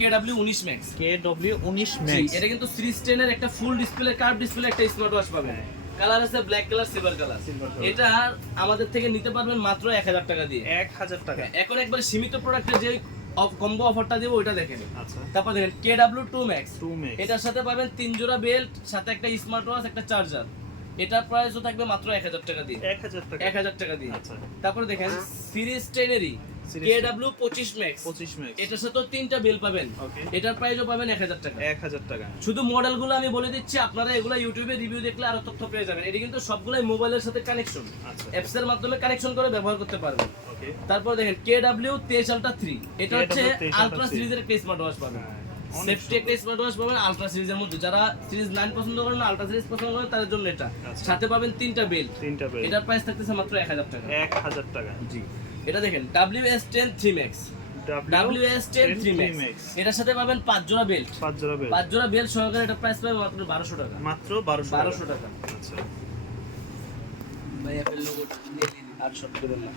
KW19 Max। KW19 Max, এটা কিন্তু series 10 এর একটা ফুল ডিসপ্লে কার্ভ ডিসপ্লে একটা স্মার্ট ওয়াচ পাবেন। কালার আছে ব্ল্যাক কালার, সিলভার কালার। এটা আমাদের থেকে নিতে পারবেন মাত্র 1000 টাকা দিয়ে। 1000 টাকা। এখন একবার সীমিত প্রোডাক্টের যে কম্বো অফারটা দেব ওইটা দেখেন। আচ্ছা, তারপর দেখেন KW2 Max। 2 Max, এটার সাথে পাবেন 3 জোড়া বেল্ট, সাথে একটা স্মার্ট ওয়াচ, একটা চার্জার। এটার প্রাইসও থাকবে মাত্র 1000 টাকা দিয়ে। 1000 টাকা। 1000 টাকা দিয়ে। আচ্ছা, তারপর দেখেন সিরিজ 10 এরই KW25 Max। 25 Max, এটার সাথেও 3টা বেল পাবেন। ওকে, এটার প্রাইসও পাবেন 1000 টাকা। 1000 টাকা। শুধু মডেলগুলো আমি বলে দিচ্ছি, আপনারা এগুলো ইউটিউবে রিভিউ দেখলে আরো তথ্য পেয়ে যাবেন। এটা কিন্তু সবগুলাই মোবাইলের সাথে কানেকশন, আচ্ছা, অ্যাপস এর মাধ্যমে কানেকশন করে ব্যবহার করতে পারবেন। ওকে, তারপর দেখেন KW23 Ultra 3। এটা হচ্ছে KW23 Ultra আলট্রা 3 সিরিজের একটা স্মার্ট ওয়াচ পাবেন। অনেক সেফটি একটা স্মার্ট ওয়াচ পাবেন আলট্রা সিরিজের মধ্যে। যারা সিরিজ 9 পছন্দ করেন না, আলট্রা সিরিজ পছন্দ করেন, তাদের জন্য এটা। আচ্ছা। সাথে পাবেন 3টা বেল্ট। 3টা বেল, এটার প্রাইস থাকতেছে মাত্র 1000 টাকা। 1000 টাকা। জি, এটা দেখেন WS10 3 Max। WS10 3 Max, এটার সাথে পাবেন 5 জোড়া বেল্ট। 5 জোড়া বেল, 5 জোড়া বেল্ট সহকারে এটা প্রাইস পাবে মাত্র 1200 টাকা। মাত্র 1200 1200 টাকা। আচ্ছা, ভাই অ্যাপেল লোগো দিয়ে দিন আর শর্ট করে না।